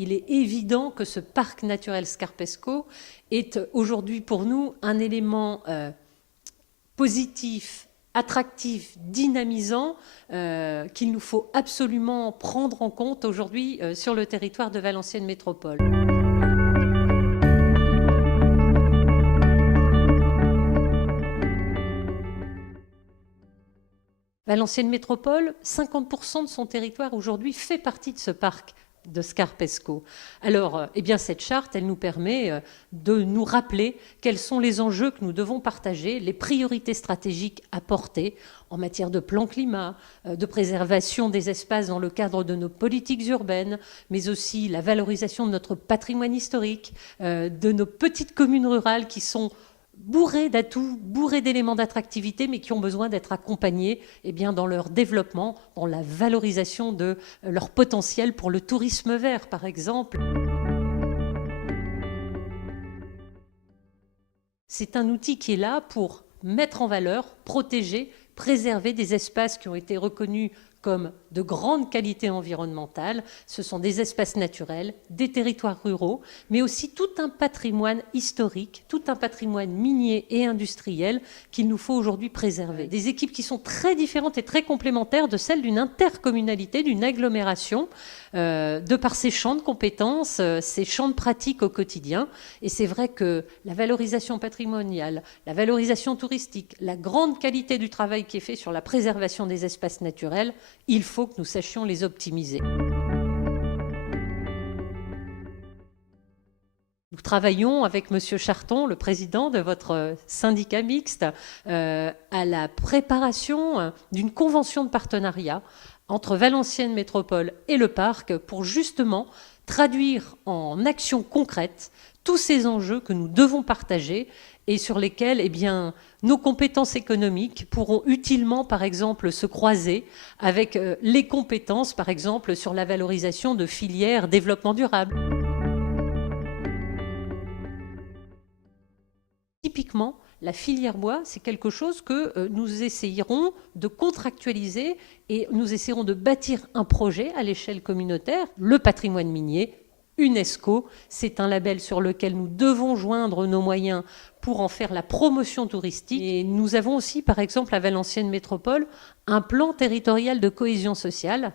Il est évident que ce parc naturel Scarpesco est aujourd'hui pour nous un élément positif, attractif, dynamisant, qu'il nous faut absolument prendre en compte aujourd'hui sur le territoire de Valenciennes Métropole. Valenciennes Métropole, 50% de son territoire aujourd'hui fait partie de ce parc de Scarpesco. Alors, eh bien, cette charte, elle nous permet de nous rappeler quels sont les enjeux que nous devons partager, les priorités stratégiques à porter en matière de plan climat, de préservation des espaces dans le cadre de nos politiques urbaines, mais aussi la valorisation de notre patrimoine historique, de nos petites communes rurales qui sont bourrés d'atouts, bourrés d'éléments d'attractivité, mais qui ont besoin d'être accompagnés dans leur développement, dans la valorisation de leur potentiel pour le tourisme vert, par exemple. C'est un outil qui est là pour mettre en valeur, protéger, préserver des espaces qui ont été reconnus comme de grande qualité environnementale. Ce sont des espaces naturels, des territoires ruraux, mais aussi tout un patrimoine historique, tout un patrimoine minier et industriel qu'il nous faut aujourd'hui préserver. Des équipes qui sont très différentes et très complémentaires de celles d'une intercommunalité, d'une agglomération, de par ses champs de compétences, ses champs de pratique au quotidien. Et c'est vrai que la valorisation patrimoniale, la valorisation touristique, la grande qualité du travail qui est fait sur la préservation des espaces naturels, il faut que nous sachions les optimiser. Nous travaillons avec M. Charton, le président de votre syndicat mixte, à la préparation d'une convention de partenariat entre Valenciennes Métropole et le parc pour justement traduire en actions concrètes tous ces enjeux que nous devons partager et sur lesquels nos compétences économiques pourront utilement, par exemple, se croiser avec les compétences, par exemple, sur la valorisation de filières développement durable. Typiquement, la filière bois, c'est quelque chose que nous essayerons de contractualiser et nous essaierons de bâtir un projet à l'échelle communautaire. Le patrimoine minier, UNESCO, c'est un label sur lequel nous devons joindre nos moyens pour en faire la promotion touristique. Et nous avons aussi, par exemple, à Valenciennes Métropole, un plan territorial de cohésion sociale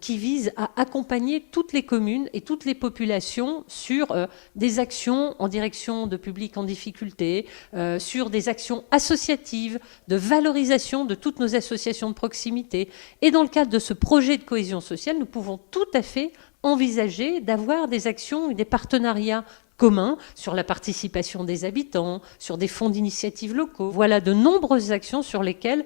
qui vise à accompagner toutes les communes et toutes les populations sur des actions en direction de publics en difficulté, sur des actions associatives, de valorisation de toutes nos associations de proximité. Et dans le cadre de ce projet de cohésion sociale, nous pouvons tout à fait envisager d'avoir des actions et des partenariats communs sur la participation des habitants, sur des fonds d'initiatives locaux. Voilà de nombreuses actions sur lesquelles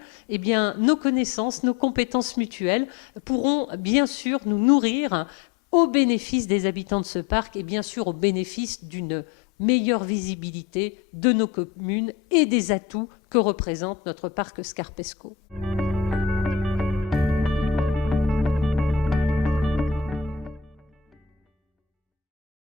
nos connaissances, nos compétences mutuelles pourront bien sûr nous nourrir au bénéfice des habitants de ce parc et bien sûr au bénéfice d'une meilleure visibilité de nos communes et des atouts que représente notre parc Scarpesco.